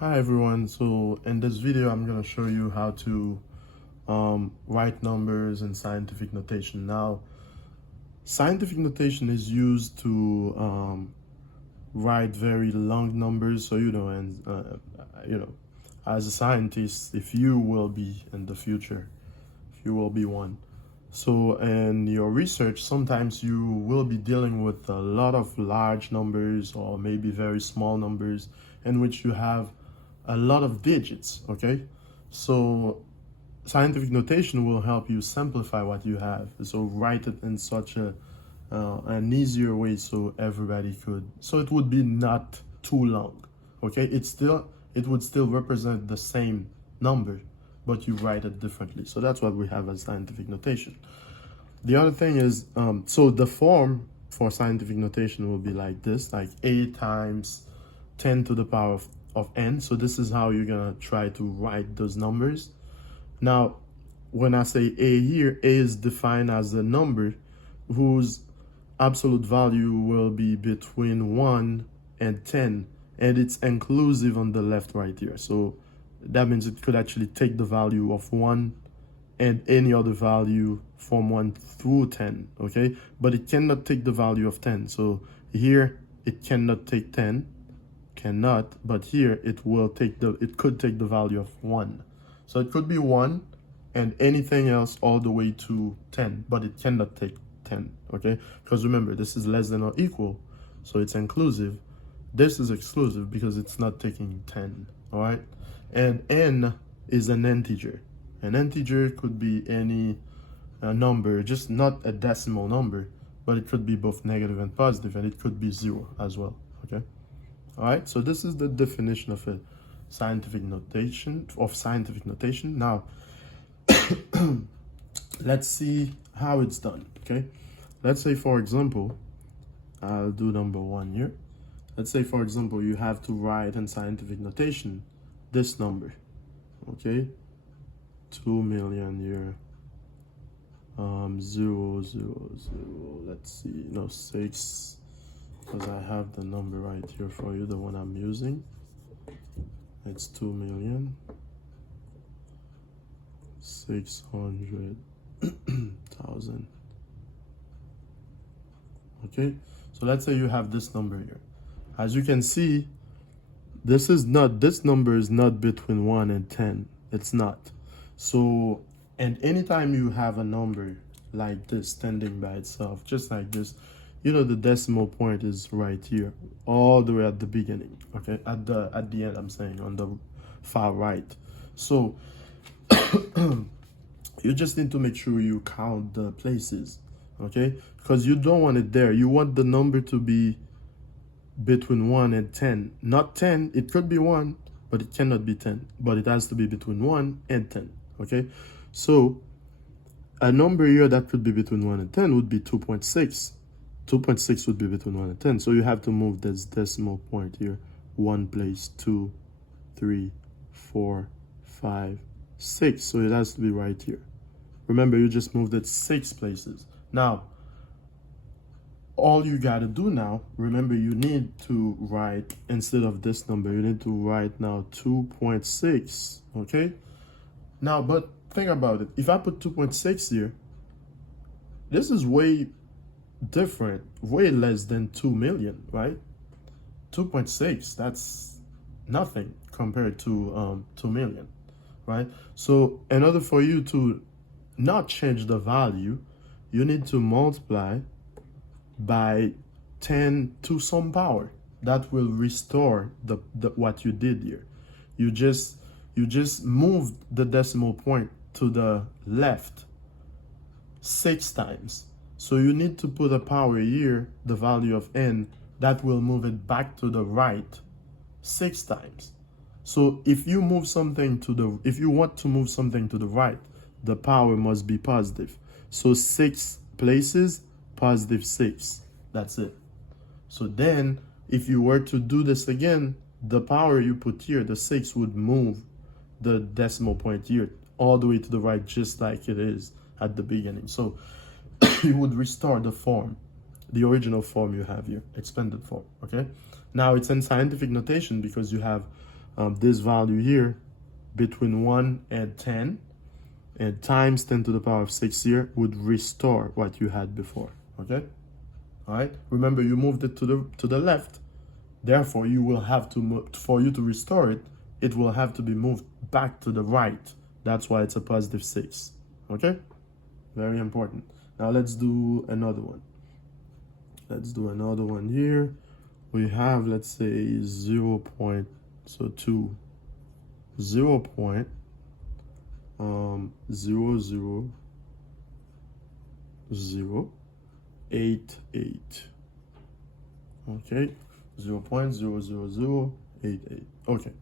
Hi everyone, so in this video I'm going to show you how to write numbers in scientific notation. Now, scientific notation is used to write very long numbers, so as a scientist, if you will be in the future, if you will be one. So in your research, sometimes you will be dealing with a lot of large numbers or maybe very small numbers in which you have a lot of digits, okay? So scientific notation will help you simplify what you have. So write it in such an easier way so everybody could, so it would be not too long, okay? It would still represent the same number, but you write it differently. So that's what we have as scientific notation. The other thing is, so the form for scientific notation will be like this, like a times 10 to the power of n. So this is how you're gonna try to write those numbers. Now, when I say a here, a is defined as a number whose absolute value will be between 1 and 10, and it's inclusive on the left right here. So that means it could actually take the value of 1 and any other value from 1 through 10, okay? But it cannot take the value of 10. So here it cannot take 10, cannot, but here it could take the value of 1. So it could be 1 and anything else all the way to 10, but it cannot take 10, okay? Because remember, this is less than or equal, so it's inclusive. This is exclusive because it's not taking 10, all right? And n is an integer. An integer could be any number, just not a decimal number, but it could be both negative and positive, and it could be 0 as well, okay? All right, so this is the definition of a scientific notation, Now, let's see how it's done, okay? Let's say, for example, I'll do number 1 here. Let's say, for example, you have to write in scientific notation this number, okay? 2 million here, 0, 0, 0, let's see, no, 6, because I have the number right here for you, the one I'm using. It's 2,600,000. Okay, so let's say you have this number here. As you can see, this number is not between 1 and 10. It's not. So, and anytime you have a number like this standing by itself, just like this, the decimal point is right here, all the way at the beginning, okay? At the end, I'm saying, on the far right. So you just need to make sure you count the places, okay? Because you don't want it there. You want the number to be between 1 and 10. Not 10, it could be 1, but it cannot be 10. But it has to be between 1 and 10, okay? So a number here that could be between 1 and 10 would be 2.6. 2.6 would be between 1 and 10. So you have to move this decimal point here 1 place, 2, 3, 4, 5, 6. So it has to be right here. Remember, you just moved it 6 places. Now, all you got to do now, remember, you need to write, instead of this number, you need to write now 2.6, okay? Now, but think about it. If I put 2.6 here, this is way different, way less than 2 million, right? 2.6, that's nothing compared to 2 million, right? So in order for you to not change the value, you need to multiply by 10 to some power. That will restore the what you did here. You just moved the decimal point to the left 6 times. So you need to put a power here, the value of n, that will move it back to the right 6 times. So if you want to move something to the right, the power must be positive. So 6 places, positive 6. That's it. So then if you were to do this again, the power you put here, the 6, would move the decimal point here all the way to the right, just like it is at the beginning. So you would restore the form, the original form you have here, expanded form, okay? Now it's in scientific notation because you have this value here between 1 and 10, and times 10 to the power of 6 here would restore what you had before. Okay, all right, remember you moved it to the left, therefore you will have to move, for you to restore it, it will have to be moved back to the right. That's why it's a positive 6. Okay, very important. Now let's do another one. Let's do another one here. We have, let's say, 0 point, so 2, 0 point, 0, 0, 0, 8, 8. Okay, 0 0.00088. Okay.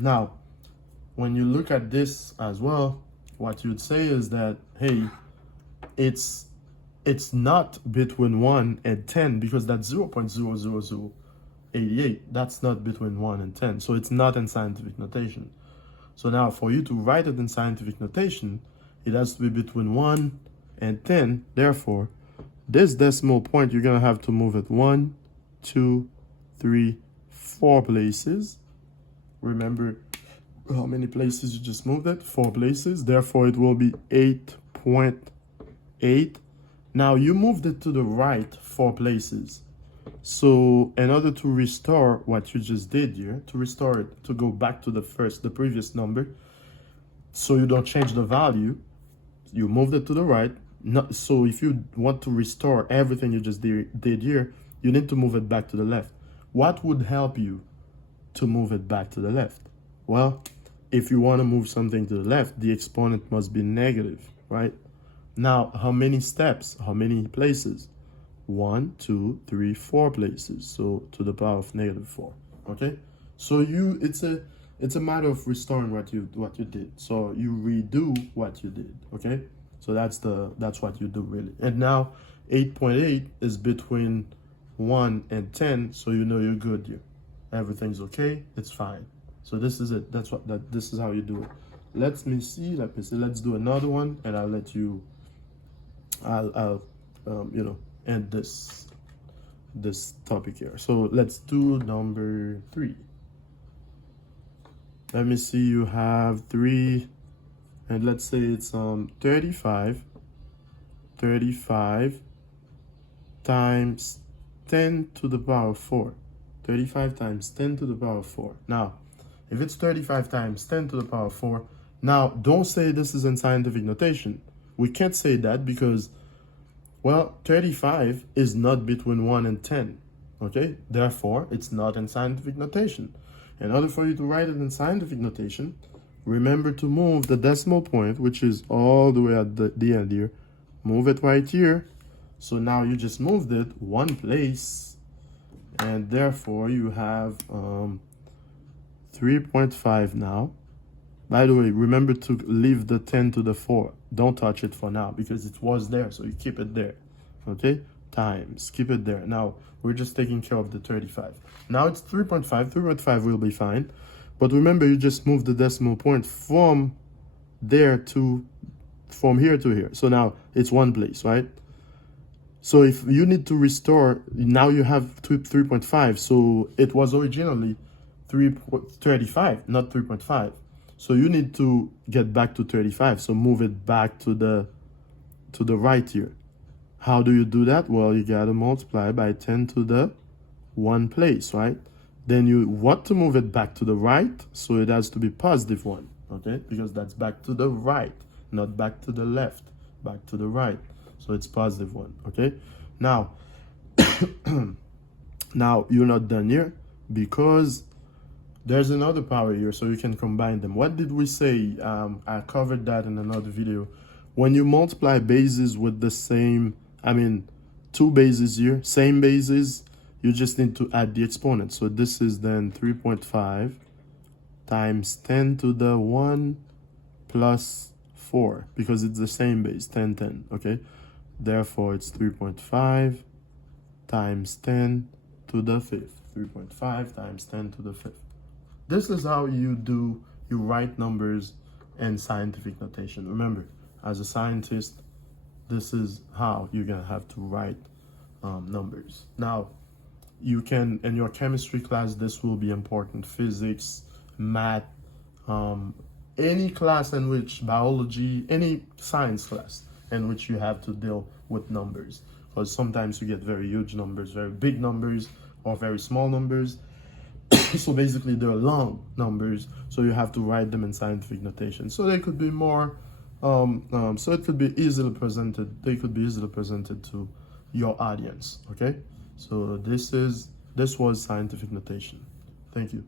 Now, when you look at this as well, what you'd say is that, hey, it's not between 1 and 10, because that's 0.00088. That's not between 1 and 10. So it's not in scientific notation. So now for you to write it in scientific notation, it has to be between 1 and 10. Therefore, this decimal point, you're going to have to move it 1, 2, 3, 4 places. Remember how many places you just moved it? 4 places. Therefore, it will be 8.8. Now, you moved it to the right 4 places. So, in order to restore what you just did here, to restore it, to go back to the previous number, so you don't change the value, you moved it to the right. So, if you want to restore everything you just did here, you need to move it back to the left. What would help you to move it back to the left? Well, if you want to move something to the left, the exponent must be negative, right? Now, how many steps? How many places? 1, 2, 3, 4 places. So to the power of negative 4. Okay. So it's a matter of restoring what you did. So you redo what you did. Okay. So that's what you do really. And now 8.8 is between 1 and 10. So you know you're good here. Everything's okay. It's fine. So this is it. This is how you do it. Let me see. Let's do another one, and I'll let you. I'll end this topic here. So let's do number 3. Let me see. You have 3, and let's say it's 35 times 10 to the power of 4. 35 times 10 to the power of 4. Now, if it's 35 times 10 to the power of 4, now don't say this is in scientific notation. We can't say that because, well, 35 is not between 1 and 10, okay? Therefore, it's not in scientific notation. In order for you to write it in scientific notation, remember to move the decimal point, which is all the way at the end here. Move it right here. So now you just moved it 1 place, and therefore you have 3.5 now. By the way, remember to leave the 10 to the 4. Don't touch it for now because it was there, so you keep it there. Okay? Times. Keep it there. Now, we're just taking care of the 35. Now it's 3.5. 3.5 will be fine. But remember, you just moved the decimal point from here to here. So now it's 1 place, right? So if you need to restore, now you have 3.5. So it was originally 35, not 3.5. So you need to get back to 35. So move it back to the right here. How do you do that? Well, you got to multiply by 10 to the 1 place, right? Then you want to move it back to the right. So it has to be positive 1, okay? Because that's back to the right, not back to the left, back to the right. So it's positive 1, okay? Now, now you're not done here because there's another power here, so you can combine them. What did we say? I covered that in another video. When you multiply bases with the same, 2 bases here, same bases, you just need to add the exponent. So this is then 3.5 times 10 to the 1 plus 4, because it's the same base, 10, 10, okay? Therefore, it's 3.5 times 10 to the 5th. 3.5 times 10 to the 5th. This is how you write numbers in scientific notation. Remember, as a scientist, this is how you're going to have to write numbers. Now, you can, in your chemistry class, this will be important. Physics, math, any class in which biology, any science class in which you have to deal with numbers, because sometimes you get very huge numbers, very big numbers, or very small numbers. So basically they're long numbers, so you have to write them in scientific notation, so they could be more so it could be easily presented, they could be easily presented to your audience. Okay, so this was scientific notation. Thank you.